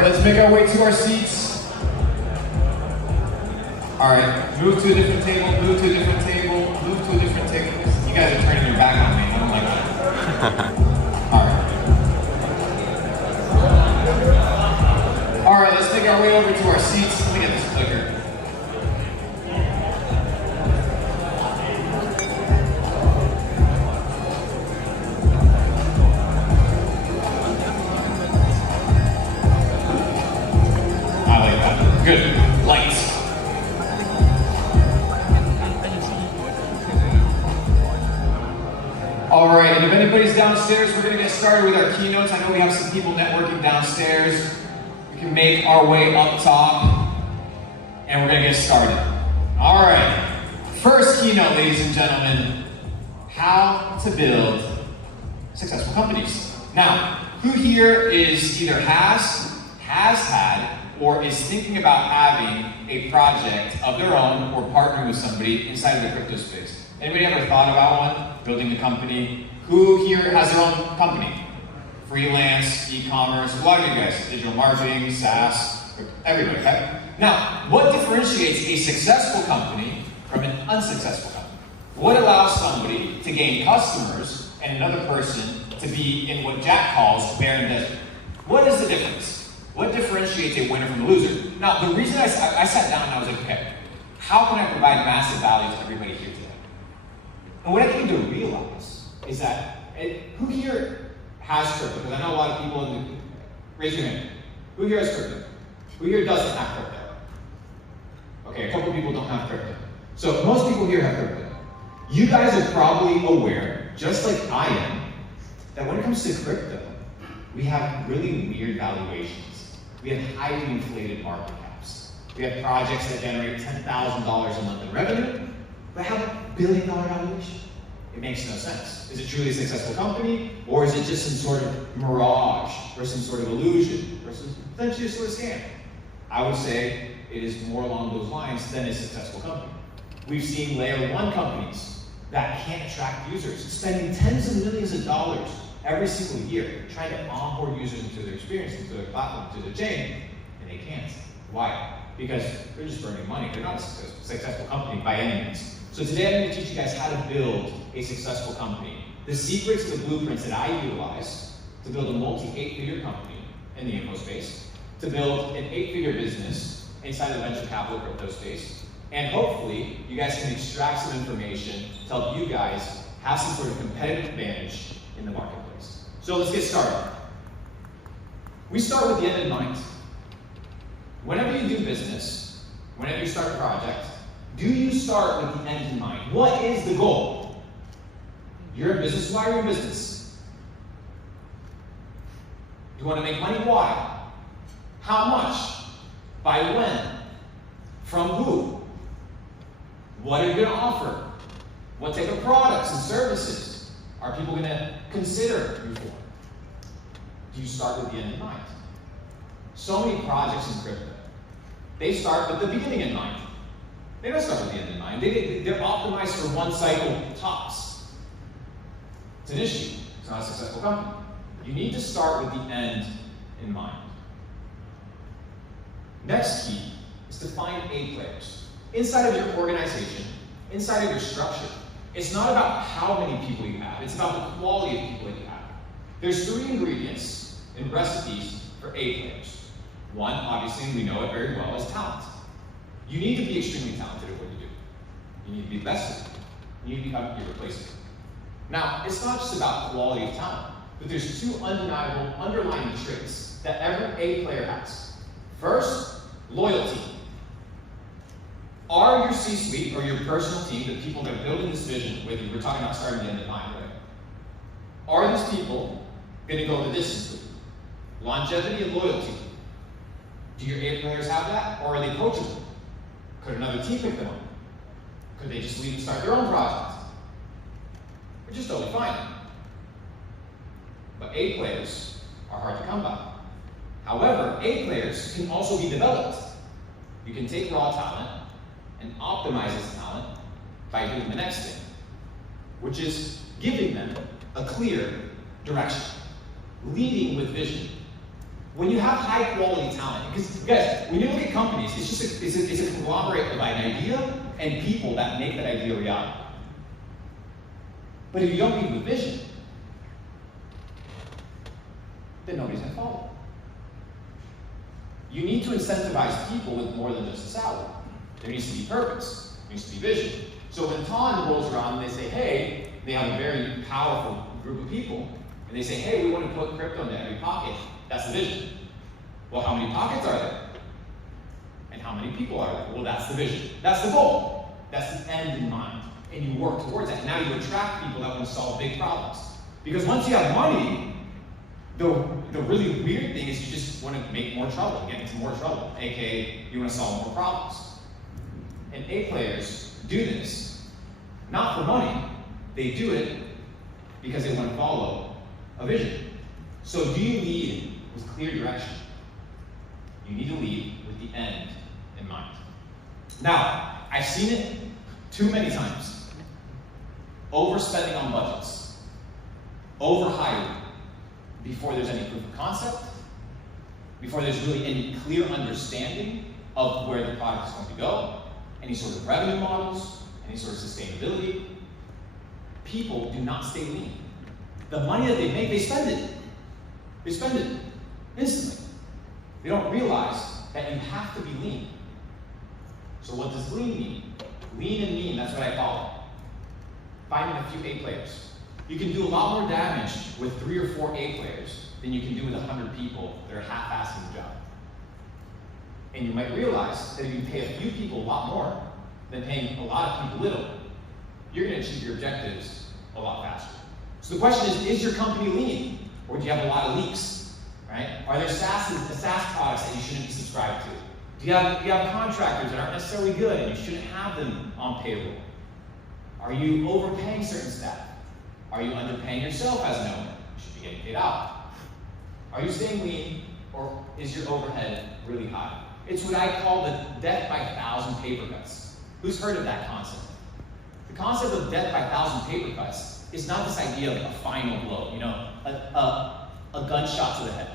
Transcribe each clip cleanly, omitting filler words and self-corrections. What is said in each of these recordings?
right, let's make our way to our seats. All right, move to a different table, move to a different table, move to a different table. You guys are turning your back on me, I don't like that. All right, let's make our way over to our seats. Let me get this clicker. Good. Lights. All right, and if anybody's downstairs, we're going to get started with our keynotes. I know we have some people networking downstairs. We can make our way up top, and we're going to get started. All right. First keynote, ladies and gentlemen, how to build successful companies. Now, who here is either has had, or is thinking about having a project of their own or partnering with somebody inside of the crypto space? Anybody ever thought about one? Building a company? Who here has their own company? Freelance, e-commerce, a lot of you guys, digital marketing, SaaS, everybody, okay? Now, what differentiates a successful company from an unsuccessful company? What allows somebody to gain customers and another person to be in what Jack calls barren desert? What is the difference? What differentiates a winner from a loser? Now, the reason I sat down and I was like, okay, how can I provide massive value to everybody here today? And what I came to realize is that, who here has crypto? Because I know a lot of people raise your hand. Who here has crypto? Who here doesn't have crypto? Okay, a couple people don't have crypto. So most people here have crypto. You guys are probably aware, just like I am, that when it comes to crypto, we have really weird valuations. We have highly inflated market caps. We have projects that generate $10,000 a month in revenue, but have a $1 billion valuation. It makes no sense. Is it truly a successful company, or is it just some sort of mirage, or some sort of illusion, or potentially a sort of scam? I would say it is more along those lines than a successful company. We've seen layer 1 companies that can't attract users, spending tens of millions of dollars every single year trying to onboard users into their experience, into their platform, to their chain, and they can't. Why? Because they're just burning money. They're not a successful company by any means. So today I'm going to teach you guys how to build a successful company. The secrets, the blueprints that I utilize to build a multi-8-figure company in the info space, to build an 8-figure business inside the venture capital crypto space, and hopefully you guys can extract some information to help you guys have some sort of competitive advantage in the marketplace. So let's get started. We start with the end in mind. Whenever you do business, whenever you start a project, do you start with the end in mind? What is the goal? You're in business, why are you in business? You want to make money, why? How much? By when? From who? What are you going to offer? What type of products and services are people going to consider you for? Do you start with the end in mind? So many projects in crypto, they start with the beginning in mind. They don't start with the end in mind. They're optimized for one cycle tops. It's an issue. It's not a successful company. You need to start with the end in mind. Next key is to find A players. Inside of your organization, inside of your structure, it's not about how many people you have, it's about the quality of people that you have. There's 3 ingredients and recipes for A players. One, obviously, we know it very well, is talent. You need to be extremely talented at what you do. You need to be the best at it. You need to become irreplaceable. Now, it's not just about quality of talent, but there's 2 undeniable underlying traits that every A player has. First, loyalty. Are your C-suite or your personal team, the people that are building this vision with you, we're talking about starting the end in mind, right? Are these people going to go the distance with you? Longevity and loyalty. Do your A players have that, or are they coachable? Could another team pick them up? Could they just leave and start their own project? Which is totally fine. But A players are hard to come by. However, A players can also be developed. You can take raw talent and optimize this talent by doing the next thing, which is giving them a clear direction, leading with vision. When you have high quality talent, because guys, when you look at companies, it's just it's a conglomerate of an idea and people that make that idea a reality. But if you don't lead with vision, then nobody's going to follow. You need to incentivize people with more than just a salary. There needs to be purpose. There needs to be vision. So when Ton rolls around and they say, hey, they have a very powerful group of people, and they say, hey, we want to put crypto into every pocket. That's the vision. Well, how many pockets are there? And how many people are there? Well, that's the vision. That's the goal. That's the end in mind. And you work towards that. Now you attract people that want to solve big problems. Because once you have money, the really weird thing is you just want to make more trouble, get into more trouble, aka you want to solve more problems. And A players do this, not for money, they do it because they want to follow a vision. So do you lead with clear direction? You need to lead with the end in mind. Now, I've seen it too many times. Overspending on budgets, overhiring, before there's any proof of concept, before there's really any clear understanding of where the product is going to go, any sort of revenue models, any sort of sustainability. People do not stay lean. The money that they make, they spend it. They spend it instantly. They don't realize that you have to be lean. So what does lean mean? Lean and mean, that's what I call it. Finding a few A players. You can do a lot more damage with 3 or 4 A players than you can do with 100 people that are half-assing the job. And you might realize that if you pay a few people a lot more than paying a lot of people little, you're going to achieve your objectives a lot faster. So the question is your company lean? Or do you have a lot of leaks? Right? Are there SaaS products that you shouldn't be subscribed to? Do you have contractors that aren't necessarily good and you shouldn't have them on payroll? Are you overpaying certain staff? Are you underpaying yourself as an owner? You should be getting paid out. Are you staying lean, or is your overhead really high? It's what I call the death by 1,000 paper cuts. Who's heard of that concept? The concept of death by 1,000 paper cuts is not this idea of a final blow, a gunshot to the head.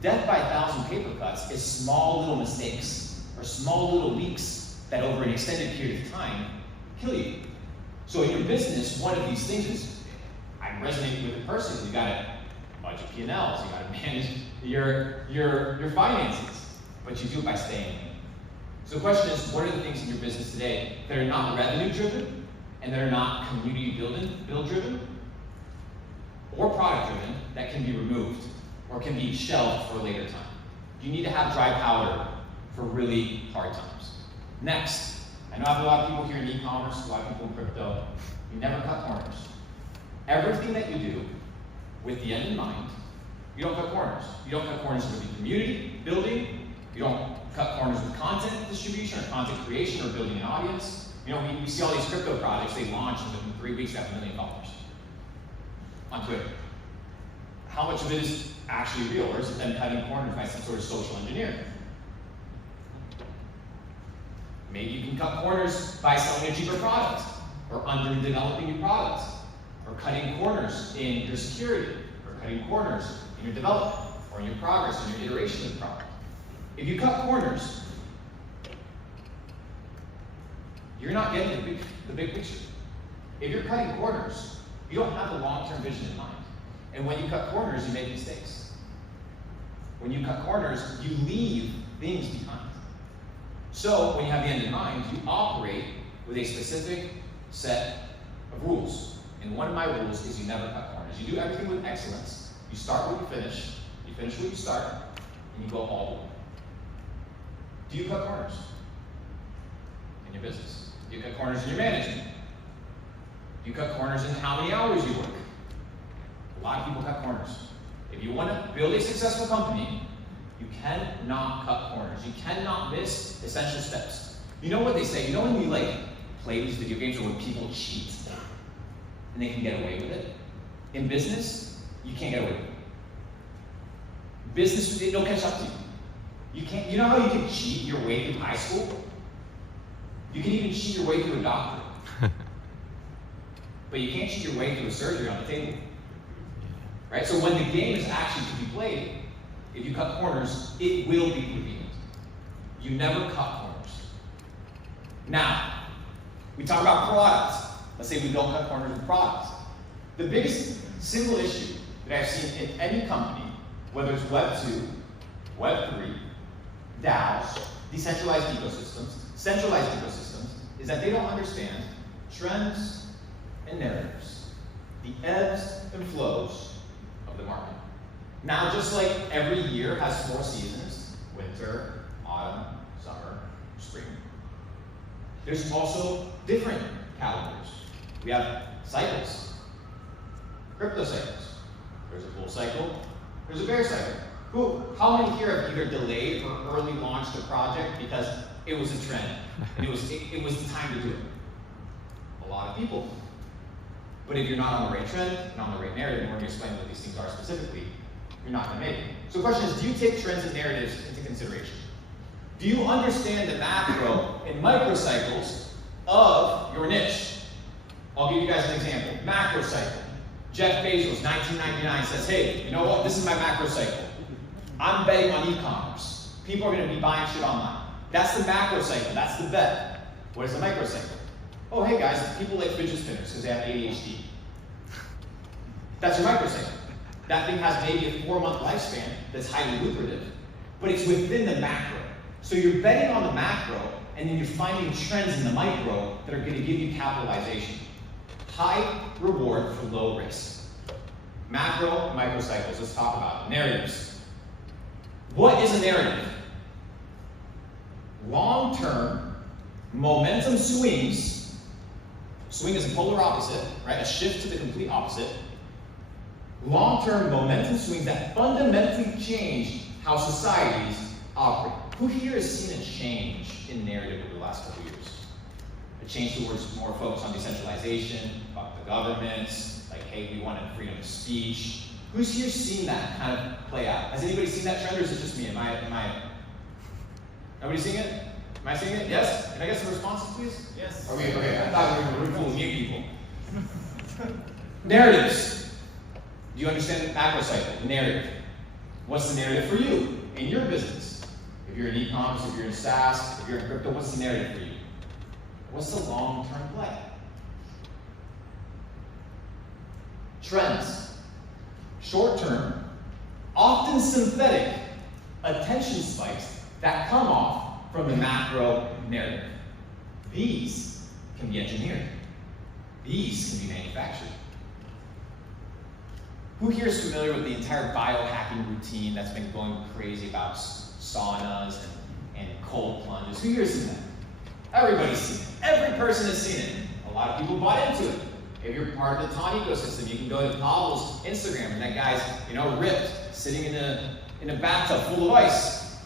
Death by 1,000 paper cuts is small little mistakes or small little leaks that over an extended period of time kill you. So in your business, one of these things is, I'm resonating with it personally. You gotta budget P&Ls, you gotta manage your finances, but you do it by staying lean. So the question is, what are the things in your business today that are not revenue driven and that are not community build driven or product driven that can be removed or can be shelved for a later time? You need to have dry powder for really hard times. Next, I know I have a lot of people here in e-commerce, a lot of people in crypto. You never cut corners. Everything that you do with the end in mind, you don't cut corners. You don't cut corners with the community building. You don't cut corners with content distribution or content creation or building an audience. We see all these crypto projects, they launch and within 3 weeks they have $1 million on Twitter. How much of it is actually real, or is it them cutting corners by some sort of social engineering? Maybe you can cut corners by selling a cheaper product, or underdeveloping your product, or cutting corners in your security, or cutting corners in your development, or in your progress, in your iteration of the product. If you cut corners, you're not getting the big picture. If you're cutting corners, you don't have the long-term vision in mind. And when you cut corners, you make mistakes. When you cut corners, you leave things behind. So when you have the end in mind, you operate with a specific set of rules. And one of my rules is you never cut corners. You do everything with excellence. You start where you finish where you start, and you go all the way. Do you cut corners in your business? Do you cut corners in your management? Do you cut corners in how many hours you work? A lot of people cut corners. If you want to build a successful company, you cannot cut corners. You cannot miss essential steps. You know what they say? You know when you play these video games or when people cheat and they can get away with it? In business, you can't get away with it. Business, they'll catch up to you. You know how you can cheat your way through high school? You can even cheat your way through a doctorate. But you can't cheat your way through a surgery on the table. Right? So when the game is actually to be played, if you cut corners, it will be convenient. You never cut corners. Now, we talk about products. Let's say we don't cut corners with products. The biggest single issue that I've seen in any company, whether it's Web 2, Web 3, DAOs, decentralized ecosystems, centralized ecosystems, is that they don't understand trends and narratives, the ebbs and flows of the market. Now, just like every year has 4 seasons, winter, autumn, summer, spring, there's also different calendars. We have cycles, crypto cycles. There's a bull cycle, there's a bear cycle. How many here have either delayed or early launched a project because it was a trend and it was the time to do it? A lot of people. But if you're not on the right trend and on the right narrative, and we're going to explain what these things are specifically, you're not going to make it. So the question is, do you take trends and narratives into consideration? Do you understand the macro and micro cycles of your niche? I'll give you guys an example. Macro cycle. Jeff Bezos, 1999, says, hey, you know what? This is my macro cycle. I'm betting on e-commerce. People are going to be buying shit online. That's the macro cycle. That's the bet. What is the micro cycle? Oh, hey guys, people like fidget spinners because they have ADHD. That's your micro cycle. That thing has maybe a 4-month lifespan that's highly lucrative, but it's within the macro. So you're betting on the macro, and then you're finding trends in the micro that are going to give you capitalization. High reward for low risk. Macro and micro cycles. Let's talk about it. Narratives. What is a narrative? Long-term momentum swings. Swing is a polar opposite, right? A shift to the complete opposite. Long-term momentum swings that fundamentally change how societies operate. Who here has seen a change in narrative over the last couple of years? A change towards more focus on decentralization, about the governments, like, hey, we wanted freedom of speech. Who's here seen that kind of play out? Has anybody seen that trend, or is it just me? Nobody seeing it? Am I seeing it? Yes? Can I get some responses, please? Yes. Are we, okay, I thought we were room full of new people. Narratives. Do you understand the macro cycle, the narrative? What's the narrative for you in your business? If you're in e-commerce, if you're in SaaS, if you're in crypto, what's the narrative for you? What's the long-term play? Trends. Short-term, often synthetic attention spikes that come off from the macro narrative. These can be engineered. These can be manufactured. Who here is familiar with the entire biohacking routine that's been going crazy about saunas and cold plunges? Who here has seen that? Everybody's seen it. Every person has seen it. A lot of people bought into it. If you're part of the Ton ecosystem, you can go to Pavel's Instagram, and that guy's, ripped, sitting in a bathtub full of ice.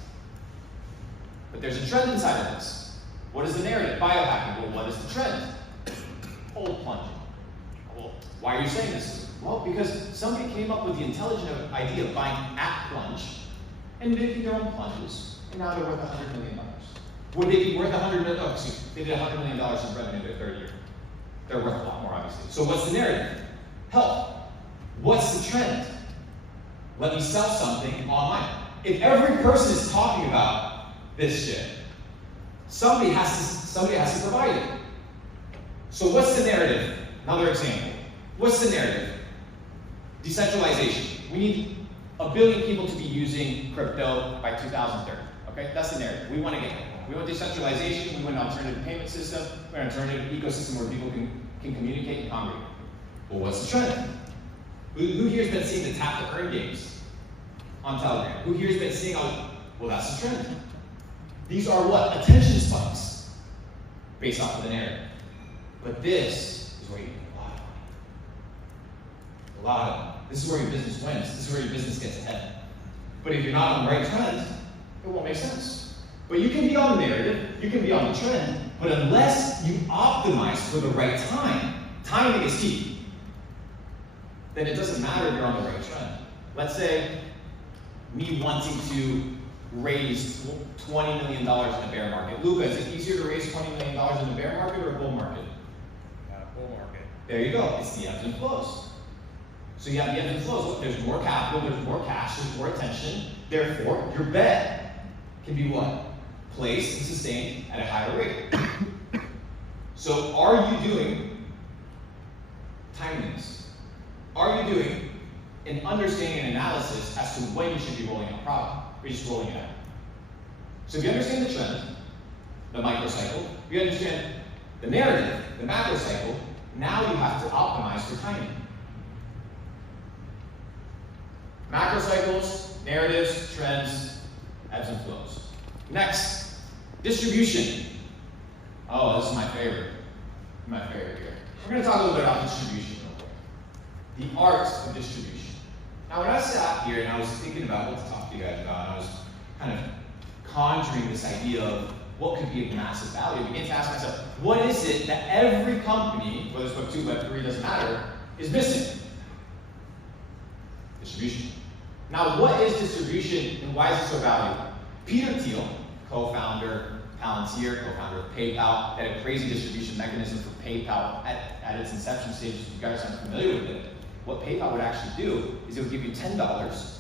But there's a trend inside of this. What is the narrative? Biohacking. Well, what is the trend? Cold plunging. Well, why are you saying this? Well, because somebody came up with the intelligent idea of buying at plunge and making their own plunges, and now they're worth $100 million. Would they be worth $100 million? Oh, excuse me. They did $100 million in revenue their third year. They're worth a lot more, obviously. So what's the narrative? Health. What's the trend? Let me sell something online. If every person is talking about this shit, somebody has to provide it. So what's the narrative? Another example. What's the narrative? Decentralization. We need 1 billion people to be using crypto by 2030. Okay, that's the narrative. We want to get there. We want decentralization. We want an alternative payment system. We want an alternative ecosystem where people can communicate and congregate. Well, what's the trend? Who here has been seeing the tap to earn games on Telegram? Who here has been seeing well, that's the trend. These are what? Attention spikes based off of the narrative. But this is where you get a lot of money. A lot of money. This is where your business wins. This is where your business gets ahead. But if you're not on the right trend, it won't make sense. But you can be on the narrative, you can be on the trend, but unless you optimize for the right time, timing is key, then it doesn't matter if you're on the right trend. Let's say me wanting to raise $20 million in a bear market. Luca, is it easier to raise $20 million in a bear market or a bull market? Bull market. There you go. It's the ebbs and flows. So you have the ebbs and flows. Look, there's more capital, there's more cash, there's more attention. Therefore, your bet can be what? Placed and sustained at a higher rate. So are you doing timeliness? Are you doing an understanding and analysis as to when you should be rolling out product, or just rolling it out? So if you understand the trend, the microcycle, if you understand the narrative, the macro cycle, now you have to optimize for timing. Macro cycles, narratives, trends, ebbs and flows. Next, distribution. Oh, this is my favorite. My favorite here. We're going to talk a little bit about distribution real quick. The art of distribution. Now, when I sat here and I was thinking about what to talk to you guys about, I was kind of conjuring this idea of what could be of massive value. I began to ask myself, what is it that every company, whether it's Web 2, Web 3, doesn't matter, is missing? Distribution. Now, what is distribution and why is it so valuable? Peter Thiel, co-founder, Palantir, co-founder of PayPal, had a crazy distribution mechanism for PayPal at its inception stage. If you guys aren't familiar with it, what PayPal would actually do is it would give you $10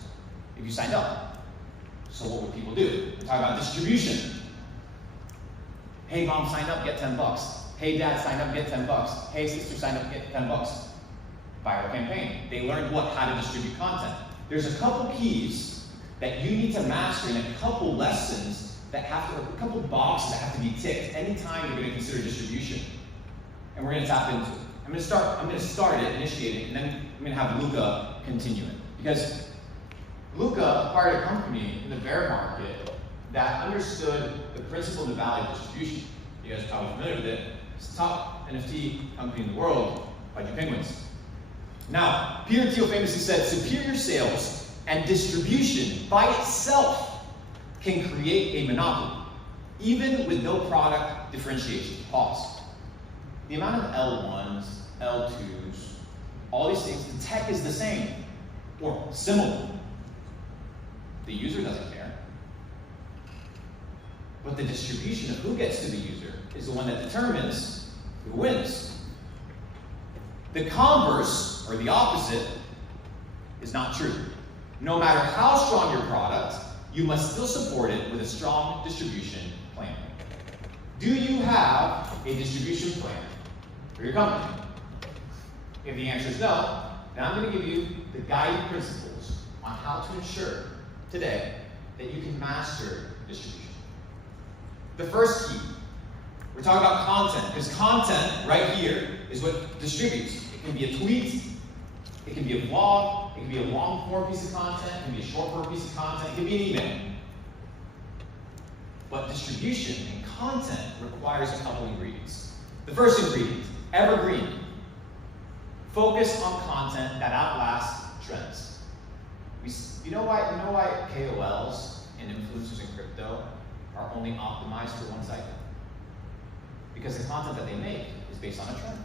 if you signed up. So what would people do? We're talking about distribution. Hey mom, sign up, get 10 bucks. Hey dad, sign up, get 10 bucks. Hey sister, sign up, get 10 bucks. Viral campaign. They learned how to distribute content. There's a couple keys that you need to master and a couple lessons that a couple boxes that have to be ticked anytime you're going to consider distribution. And we're going to tap into it. I'm going to start it, initiate it, and then I'm going to have Luca continue it. Because Luca acquired a company in the bear market that understood the principle and the value of distribution. You guys are probably familiar with it. It's the top NFT company in the world by Penguins. Now, Peter Thiel famously said, superior sales and distribution by itself can create a monopoly, even with no product differentiation. Pause. The amount of L1s, L2s, all these things, the tech is the same or similar. The user doesn't care. But the distribution of who gets to the user is the one that determines who wins. The converse, or the opposite, is not true. No matter how strong your product, you must still support it with a strong distribution plan. Do you have a distribution plan for your company? If the answer is no, then I'm going to give you the guiding principles on how to ensure today that you can master distribution. The first key, we're talking about content, because content right here is what distributes. It can be a tweet, it can be a vlog, it can be a long form piece of content, it can be a short form piece of content, it can be an email. But distribution and content requires a couple ingredients. The first ingredient, evergreen. Focus on content that outlasts trends. You know why KOLs and influencers in crypto are only optimized for one cycle? Because the content that they make is based on a trend.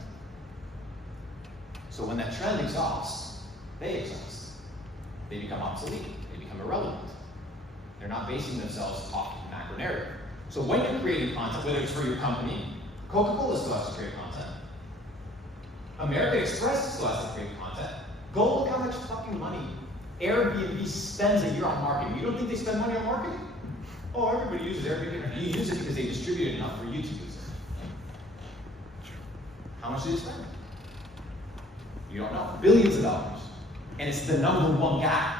So when that trend exhausts, they exhaust. They become obsolete. They become irrelevant. They're not basing themselves off the macro narrative. So when you're creating content, whether it's for your company, Coca-Cola still has to create content. American Express still has to create content. Go look how much fucking money Airbnb spends a year on marketing. You don't think they spend money on marketing? Oh, everybody uses Airbnb. You use it because they distribute it enough for you to use it. How much do they spend? You don't know. Billions of dollars. And it's the number one guy.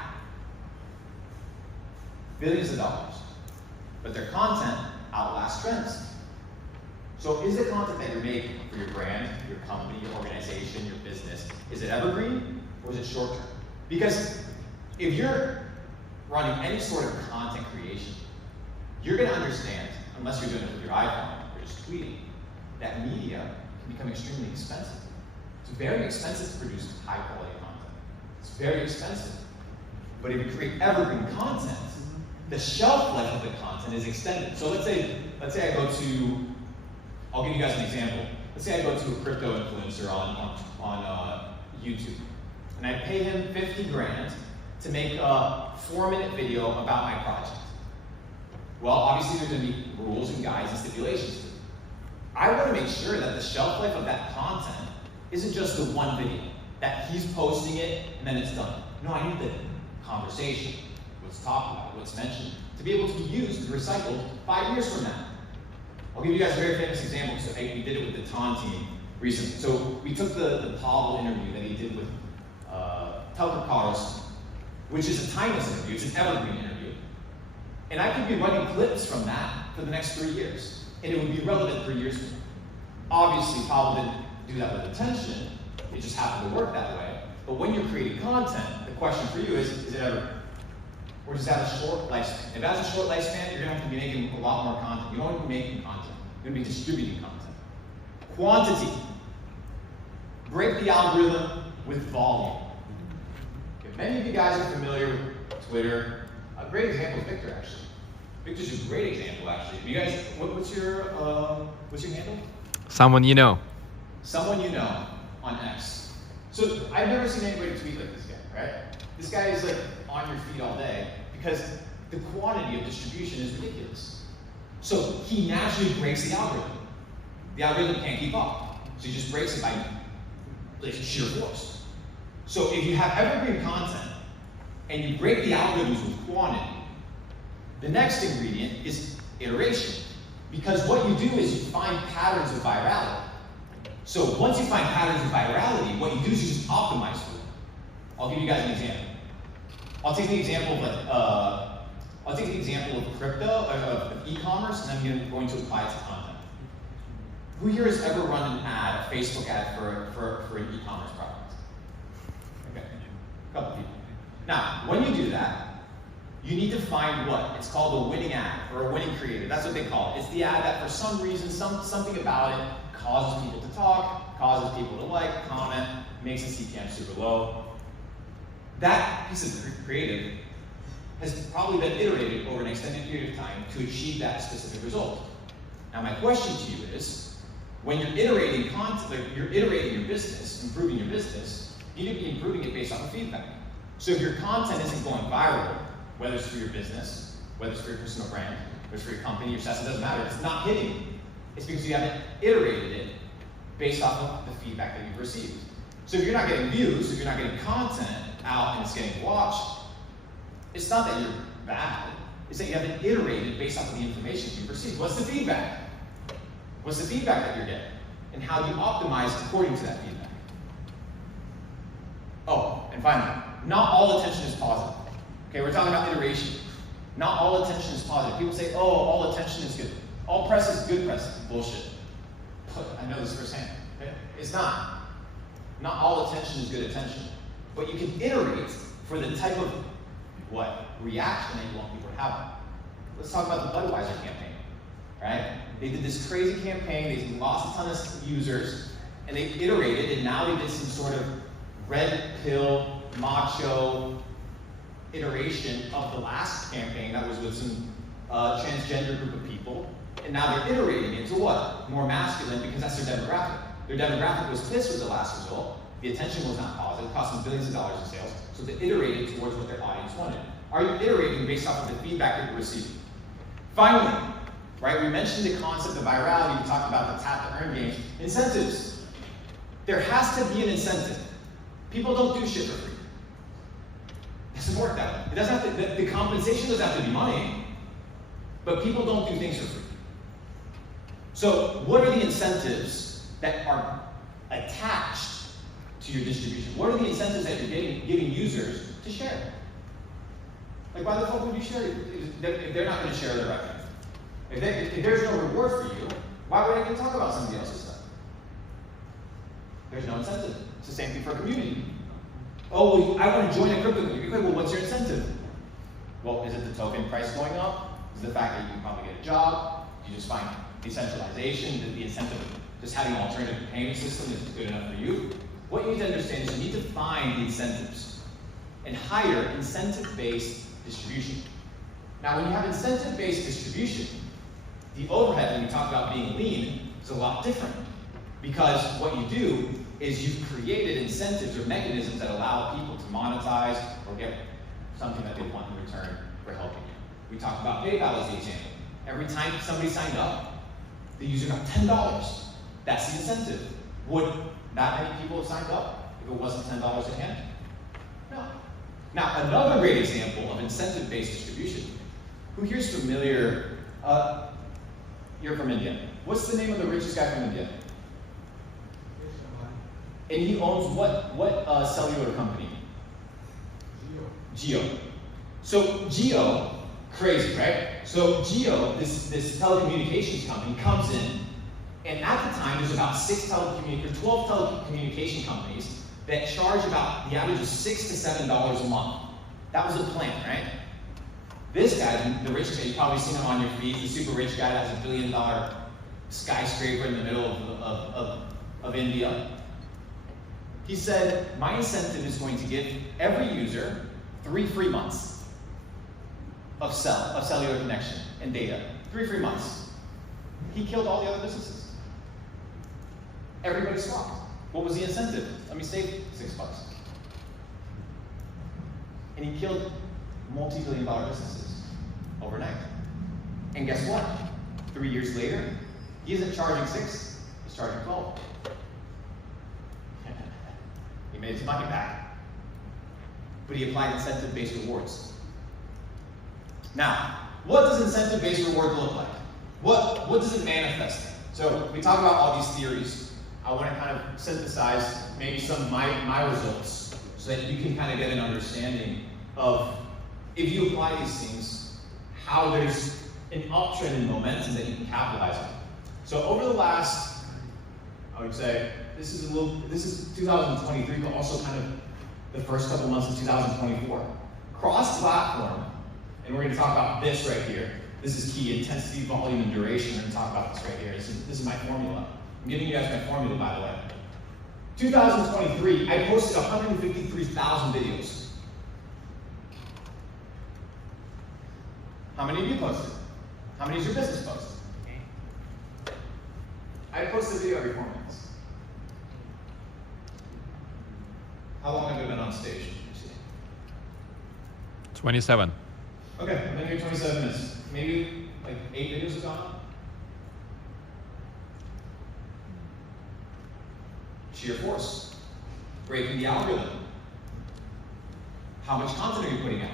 Billions of dollars. But their content outlasts trends. So is the content that you're making for your brand, your company, your organization, your business, is it evergreen or is it short term? Because if you're running any sort of content creation, you're going to understand, unless you're doing it with your iPhone or just tweeting, that media can become extremely expensive. It's very expensive to produce high quality content. It's very expensive. But if you create evergreen content, the shelf life of the content is extended. So let's say I go to, I'll give you guys an example. Let's say I go to a crypto influencer on YouTube, and I pay him 50 grand to make a 4-minute video about my project. Well, obviously there's going to be rules and guides and stipulations. I want to make sure that the shelf life of that content isn't just the one video, that he's posting it and then it's done. No, I need the conversation what's talked about, what's mentioned, to be able to be used and recycled 5 years from now. I'll give you guys a very famous example. So we did it with the TON team recently. So we took the Pavel interview that he did with Tucker Carlson, which is a timeless interview, it's an evergreen interview. And I could be running clips from that for the next 3 years, and it would be relevant 3 years from now. Obviously, Pavel didn't do that with intention, it just happened to work that way. But when you're creating content, the question for you is it evergreen? Or does that have a short lifespan? If it has a short lifespan, you're gonna have to be making a lot more content. You don't want to be making content, you're gonna be distributing content. Quantity. Break the algorithm with volume. If many of you guys are familiar with Twitter, a great example is Victor, actually. Victor's a great example, actually. You guys, what's your handle? Someone you know. Someone you know on X. So I've never seen anybody tweet like this guy, right? This guy is like on your feed all day because the quantity of distribution is ridiculous. So he naturally breaks the algorithm. The algorithm can't keep up. So he just breaks it by like sheer force. So if you have evergreen content and you break the algorithms with quantity, the next ingredient is iteration. Because what you do is you find patterns of virality. So once you find patterns of virality, what you do is you just optimize for them. I'll give you guys an example. I'll take the example of crypto, of e-commerce, and then I'm going to apply it to content. Who here has ever run an ad, a Facebook ad for an e-commerce product? Okay, a couple people. Now, when you do that, you need to find what? It's called a winning ad, or a winning creative. That's what they call it. It's the ad that for some reason, something about it causes people to talk, causes people to like, comment, makes the CPM super low. That piece of creative has probably been iterated over an extended period of time to achieve that specific result. Now my question to you is, when you're iterating content, like you're iterating your business, improving your business, you need to be improving it based off of feedback. So if your content isn't going viral, whether it's for your business, whether it's for your personal brand, whether it's for your company, your SaaS, it doesn't matter, it's not hitting, it's because you haven't iterated it based off of the feedback that you've received. So if you're not getting views, if you're not getting content out and it's getting watched, it's not that you're bad, it's that you haven't iterated based off of the information you've received. What's the feedback? What's the feedback that you're getting? And how do you optimize according to that feedback? Oh, and finally, not all attention is positive. Okay, we're talking about iteration. Not all attention is positive. People say, oh, all attention is good. All press is good press. Bullshit. I know this firsthand. Okay? It's not. Not all attention is good attention. But you can iterate for the type of what? Reaction that you want people to have. Let's talk about the Budweiser campaign. Right? They did this crazy campaign, they lost a ton of users, and they iterated, and now they did some sort of red pill, macho iteration of the last campaign that was with some transgender group of people, and now they're iterating into what? More masculine, because that's their demographic. Their demographic was pissed with the last result, the attention was not positive, it cost them billions of dollars in sales, so they iterated towards what their audience wanted. Are you iterating based off of the feedback that you're receiving? Finally, right, we mentioned the concept of virality, we talked about the tap to earn games. Incentives. There has to be an incentive. People don't do shit for free. It doesn't work that way. It doesn't have to, the compensation doesn't have to be money, but people don't do things for free. So what are the incentives that are attached to your distribution? What are the incentives that you're giving users to share? Like, why the fuck would you share it if they're not going to share their revenue? If there's no reward for you, why would I even talk about somebody else's stuff? There's no incentive. It's the same thing for a community. Oh, well, I want to join a crypto community. Okay, well, what's your incentive? Well, is it the token price going up? Is it the fact that you can probably get a job? You just find decentralization, the incentive of just having an alternative payment system is good enough for you? What you need to understand is you need to find the incentives and hire incentive-based distribution. Now, when you have incentive-based distribution, the overhead, when we talk about being lean, is a lot different. Because what you do is you've created incentives or mechanisms that allow people to monetize or get something that they want in return for helping you. We talked about PayPal as the example. Every time somebody signed up, the user got $10. That's the incentive. Would that many people have signed up if it wasn't $10 a hand? No. Now, another great example of incentive-based distribution. Who here is familiar? You're from India. What's the name of the richest guy from India? And he owns what cellular company? Geo. So Geo, crazy, right? So Geo, this telecommunications company, comes in, and at the time there's about 12 telecommunication companies that charge about the average of $6 to $7 a month. That was the plan, right? This guy, the richest guy, you've probably seen him on your feed, the super rich guy that has $1 billion skyscraper in the middle of India. He said, my incentive is going to give every user 3 free months of cellular connection and data. 3 free months. He killed all the other businesses. Everybody swapped. What was the incentive? Let me save $6. And he killed multi-billion-dollar businesses overnight. And guess what? 3 years later, he isn't charging 6, he's charging 12. He made his money back. But he applied incentive-based rewards. Now, what does incentive-based reward look like? What does it manifest? So we talk about all these theories. I want to kind of synthesize maybe some of my results so that you can kind of get an understanding of, if you apply these things, how there's an uptrend in momentum that you can capitalize on. So over the last, I would say, this is 2023, but also kind of the first couple months of 2024. Cross-platform, and we're going to talk about this right here. This is key: intensity, volume, and duration. We're going to talk about this right here. This is my formula. I'm giving you guys my formula, by the way. 2023, I posted 153,000 videos. How many of you posted? How many is your business post? I post a video every 4 minutes. How long have I been on stage? 27. Okay, I've been here 27 minutes. Maybe like 8 videos have gone up. Sheer force. Breaking the algorithm. How much content are you putting out?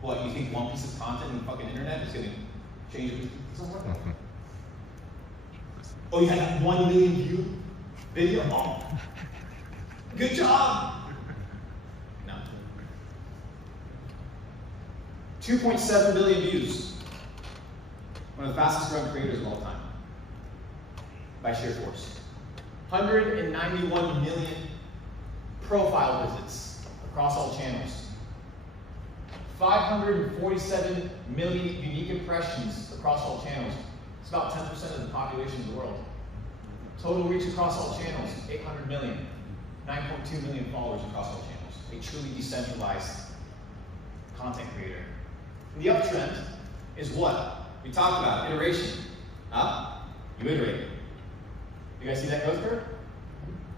What, you think one piece of content in the fucking internet is going to change it? It doesn't work that way. Oh, you had that 1 million view video? Oh, good job! No. 2.7 billion views. One of the fastest growing creators of all time. By sheer force. 191 million profile visits across all channels. 547 million unique impressions across all channels. It's about 10% of the population of the world. Total reach across all channels, 800 million. 9.2 million followers across all channels. A truly decentralized content creator. And the uptrend is what? We talked about iteration. Up, you iterate. You guys see that growth curve?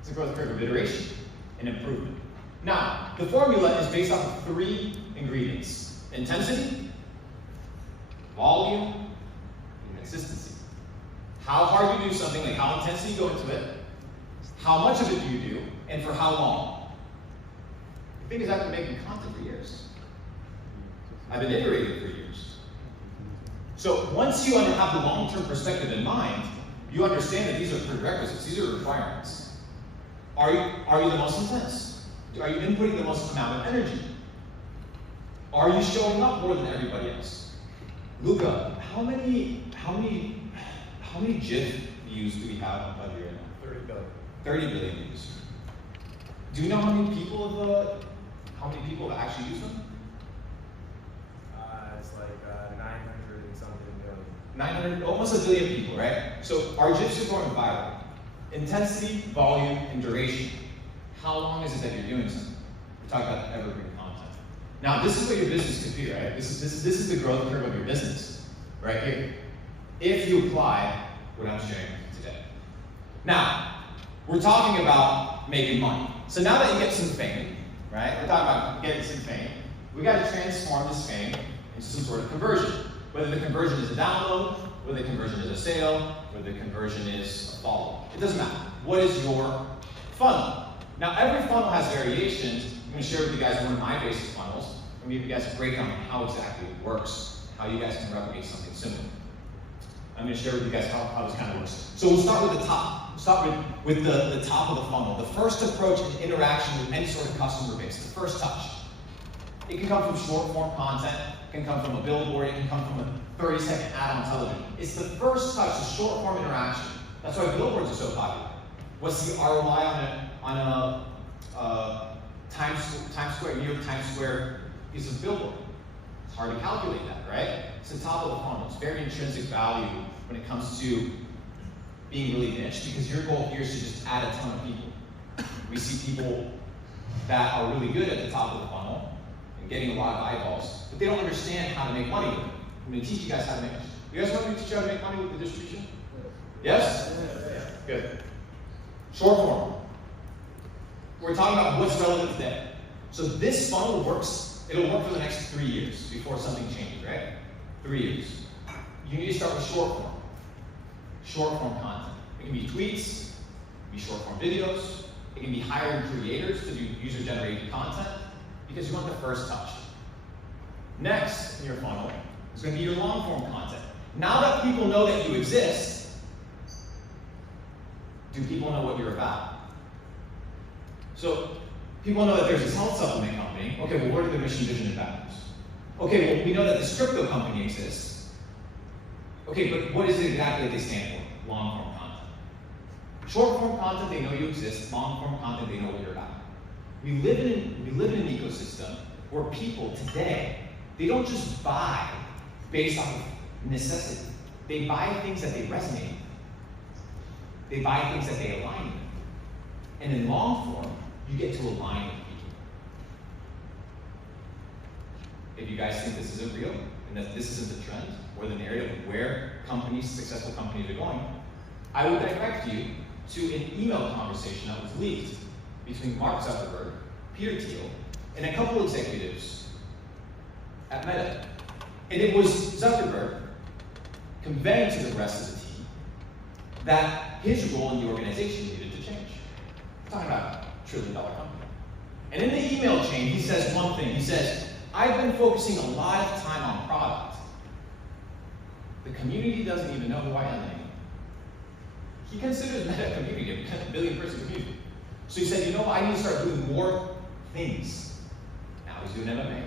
It's a growth curve of iteration and improvement. Now, the formula is based off of 3 ingredients: intensity, volume, and consistency. How hard you do something, like how intensely you go into it, how much of it do you do, and for how long. The thing is, I've been making content for years. I've been iterating for years. So once you have the long-term perspective in mind, you understand that these are prerequisites, these are requirements. Are you the most intense? Are you inputting the most amount of energy? Are you showing up more than everybody else? Luca, how many GIF views do we have on Buddy right now? 30 billion. 30 billion views. Do you know how many people have actually used them? It's like 900 and something million. 900, almost a billion people, right? So our GIFs are going viral. Intensity, volume, and duration. How long is it that you're doing something? We're talking about evergreen content. Now, this is what your business could be, right? This is the growth curve of your business, right here. If you apply what I'm sharing today. Now, we're talking about making money. So now that you get some fame, right? We're talking about getting some fame. We got to transform this fame into some sort of conversion. Whether the conversion is a download, whether the conversion is a sale, whether the conversion is a follow. It doesn't matter. What is your funnel? Now, every funnel has variations. I'm going to share with you guys one of my basic funnels. I'm going to give you guys a breakdown on how exactly it works, how you guys can replicate something similar. I'm going to share with you guys how this kind of works. So we'll start with the top. We'll start with the top of the funnel. The first approach in interaction with any sort of customer base, the first touch. It can come from short form content, it can come from a billboard, it can come from a 30-second ad on television. It's the first touch, the short form interaction. That's why billboards are so popular. What's the ROI on a Times Square, New York Times Square piece of billboard? It's hard to calculate that, right? It's the top of the funnel. It's very intrinsic value when it comes to being really niche, because your goal here is to just add a ton of people. We see people that are really good at the top of the funnel and getting a lot of eyeballs, but they don't understand how to make money with it. I'm going to teach you guys how to make money. You guys want me to teach you how to make money with the distribution? Yes? Good. Short form. We're talking about what's relevant today. So this funnel works, it'll work for the next 3 years before something changes, right? 3 years. You need to start with short form. Short form content. It can be tweets, it can be short form videos, it can be hiring creators to do user-generated content, because you want the first touch. Next in your funnel is going to be your long form content. Now that people know that you exist, do people know what you're about? So people know that there's this health supplement company. Okay, well, what are their mission, vision, and values? Okay, well, we know that this crypto company exists. Okay, but what is it exactly that they stand for? Long form content. Short form content, they know you exist. Long form content, they know what you're about. We live in an ecosystem where people today, they don't just buy based on necessity. They buy things that they resonate with. They buy things that they align with. And in long form, you get to align with people. If you guys think this isn't real, and that this isn't the trend or the narrative of where companies, successful companies are going, I would direct you to an email conversation that was leaked between Mark Zuckerberg, Peter Thiel, and a couple executives at Meta. And it was Zuckerberg conveying to the rest of the team that his role in the organization needed to change. We're talking about a $1 trillion company. And in the email chain, he says one thing. He says, I've been focusing a lot of time on product. The community doesn't even know who I am anymore. He considers Meta a community, a billion-person community. So he said, you know what, I need to start doing more things. Now he's doing MMA.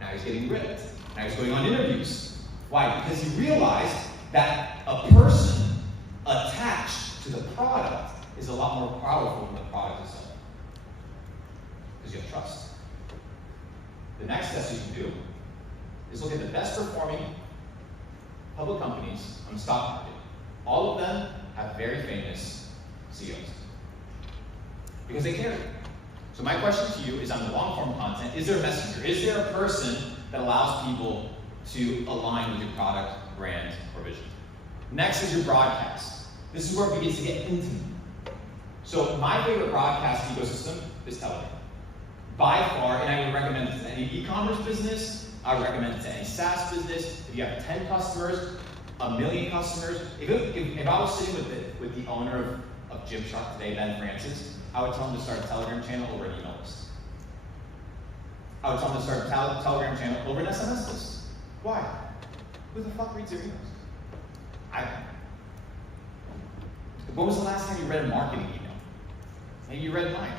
Now he's getting ripped. Now he's going on interviews. Why? Because he realized that a person attached to the product is a lot more powerful than the product itself. Because you have trust. The next test you can do is look at the best performing public companies on the stock market. All of them have very famous CEOs. Because they care. So my question to you is on the long form content, is there a messenger? Is there a person that allows people to align with your product, brand, or vision? Next is your broadcast. This is where it begins to get intimate. So my favorite broadcast ecosystem is Telegram. By far, and I would recommend it to any e-commerce business, I would recommend it to any SaaS business. If you have 10 customers, 1 million customers, if I was sitting with the owner of Gymshark today, Ben Francis, I would tell him to start a Telegram channel over an email list. I would tell him to start a Telegram channel over an SMS list. Why? Who the fuck reads your emails? When was the last time you read a marketing email? Maybe you read mine.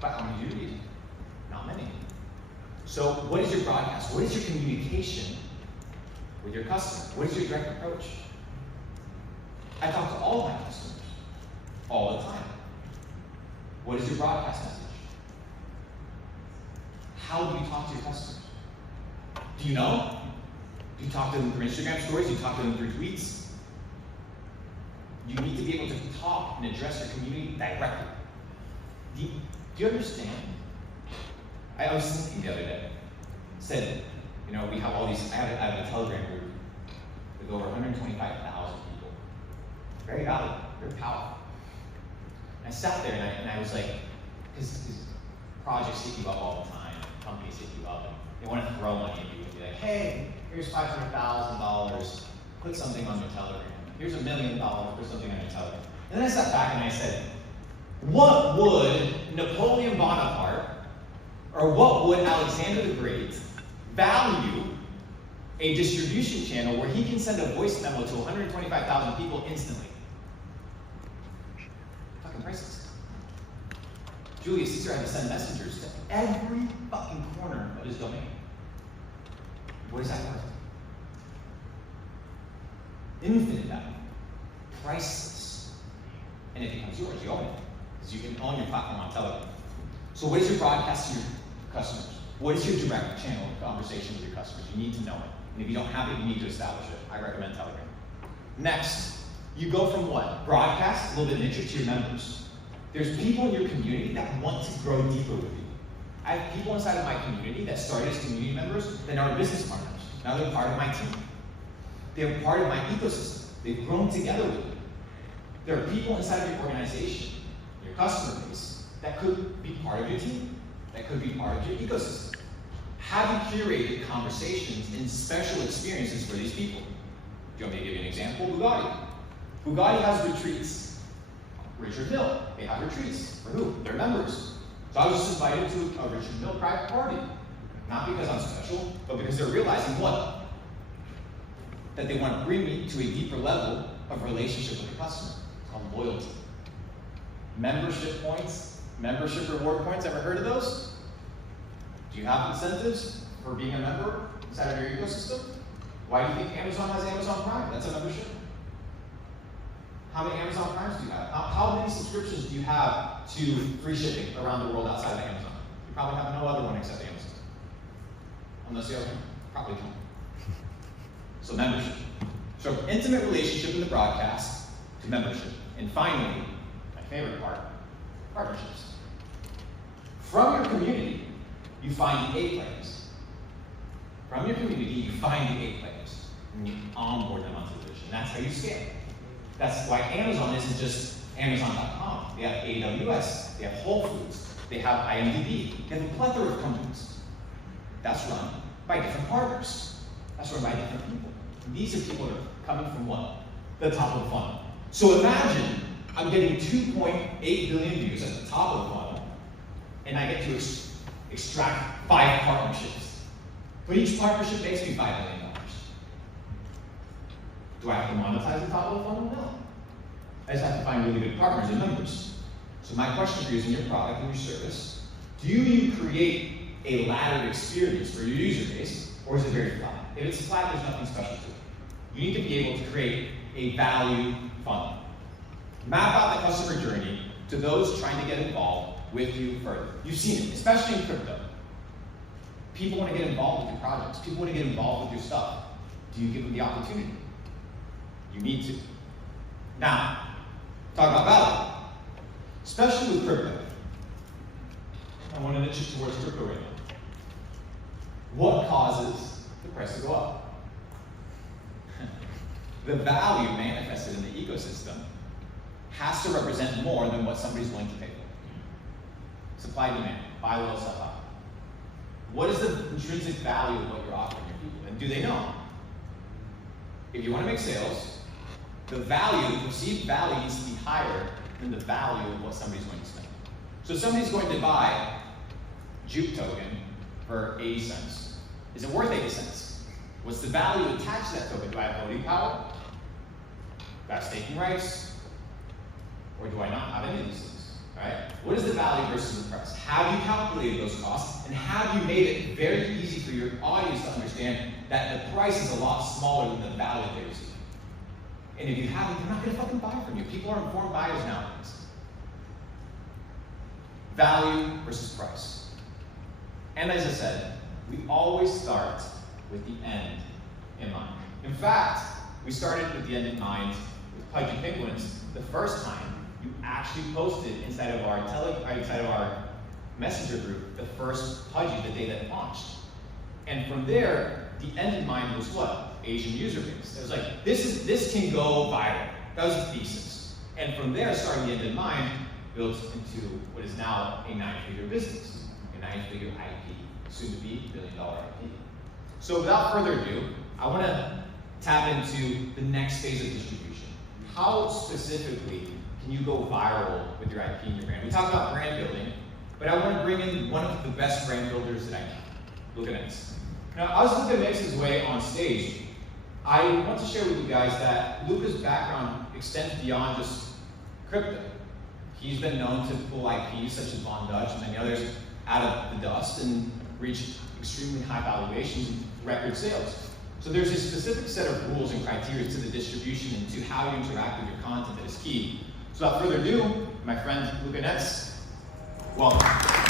But how many do you read? Not many. So what is your broadcast? What is your communication with your customer? What is your direct approach? I talk to all my customers all the time. What is your broadcast message? How do you talk to your customers? Do you know? Do you talk to them through Instagram stories? Do you talk to them through tweets? You need to be able to talk and address your community directly. Do you understand? I was thinking the other day, said, you know, we have all these, I have a Telegram group with over 125,000 people. Very valuable, very powerful. And I sat there and I was like, because projects hit you up all the time, companies hit you up, and they want to throw money at you and be like, hey, here's $500,000, put something on your Telegram. Here's $1 million, put something on your Telegram. And then I sat back and I said, What would Napoleon Bonaparte, or what would Alexander the Great value a distribution channel where he can send a voice memo to 125,000 people instantly? Fucking priceless. Julius Caesar had to send messengers to every fucking corner of his domain. What is that worth? Infinite value. Priceless. And it becomes yours. You own it. Because you can own your platform on Telegram. So what is your broadcast to your customers? What is your direct channel of conversation with your customers? You need to know it. And if you don't have it, you need to establish it. I recommend Telegram. Next, you go from what? Broadcast, a little bit niche, to your members. There's people in your community that want to grow deeper with you. I have people inside of my community that started as community members that are business partners. Now they're part of my team. They're part of my ecosystem. They've grown together with me. There are people inside of your organization, your customer base, that could be part of your team, that could be part of your ecosystem. Have you curated conversations and special experiences for these people? Do you want me to give you an example? Bugatti. Bugatti has retreats. Richard Mille, they have retreats. For who? Their members. So I was just invited to a Richard Mille private party. Not because I'm special, but because they're realizing what? That they want to bring me to a deeper level of relationship with the customer. It's called loyalty. Membership points, membership reward points, ever heard of those? Do you have incentives for being a member inside of your ecosystem? Why do you think Amazon has Amazon Prime? That's a membership. How many Amazon Primes do you have? How many subscriptions do you have to free shipping around the world outside of Amazon? You probably have no other one except Amazon. Unless you have probably don't. So membership. So intimate relationship in the broadcast to membership. And finally, my favorite part, partnerships. From your community, you find the A players. From your community, you find the A players. And you onboard them onto the vision. That's how you scale. That's why Amazon isn't just Amazon.com. They have AWS, they have Whole Foods, they have IMDb, they have a plethora of companies. That's run by different partners. That's run by different people. And these are people that are coming from what? The top of the funnel. So imagine I'm getting 2.8 billion views at the top of the funnel, and I get to extract 5 partnerships. But each partnership makes me $5 million. Do I have to monetize the top of the funnel? No. I just have to find really good partners and members. So my question for you is, in your product and your service, do you create a laddered experience for your user base, or is it very flat? If it's flat, there's nothing special to it. You need to be able to create a value funnel. Map out the customer journey to those trying to get involved with you further. You've seen it, especially in crypto. People want to get involved with your projects. People want to get involved with your stuff. Do you give them the opportunity? You need to. Now, talk about value. Especially with crypto. I want to niche it towards crypto right now. What causes the price to go up? The value manifested in the ecosystem has to represent more than what somebody's willing to pay for. Supply and demand, buy low, sell high. What is the intrinsic value of what you're offering your people? And do they know? If you want to make sales, the value, the perceived value needs to be higher than the value of what somebody's going to spend. So if somebody's going to buy Juke token for 80 cents. Is it worth 80 cents? What's the value attached to that token? Do I have voting power? Do I have staking rights? Or do I not have any of these things? Right? What is the value versus the price? Have you calculated those costs? And have you made it very easy for your audience to understand that the price is a lot smaller than the value they receive? And if you haven't, they're not going to fucking buy from you. People are informed buyers nowadays. Value versus price. And as I said, we always start with the end in mind. In fact, we started with the end in mind with Pudgy Penguins the first time you actually posted inside of our messenger group the first Pudgy the day that it launched. And from there, the end in mind was what? Asian user base. It was like, this can go viral. That was the thesis. And from there, starting the end in mind, built into what is now a 9-figure business, a 9-figure IP, soon to be $1 billion IP. So without further ado, I want to tap into the next phase of distribution. How specifically can you go viral with your IP and your brand? We talk about brand building, but I want to bring in one of the best brand builders that I know, Luca Nix. Now, as Luca makes his way on stage, I want to share with you guys that Luca's background extends beyond just crypto. He's been known to pull IPs such as Von Dutch and many others out of the dust and reach extremely high valuations and record sales. So there's a specific set of rules and criteria to the distribution and to how you interact with your content that is key. So without further ado, my friend Luca Nix, welcome.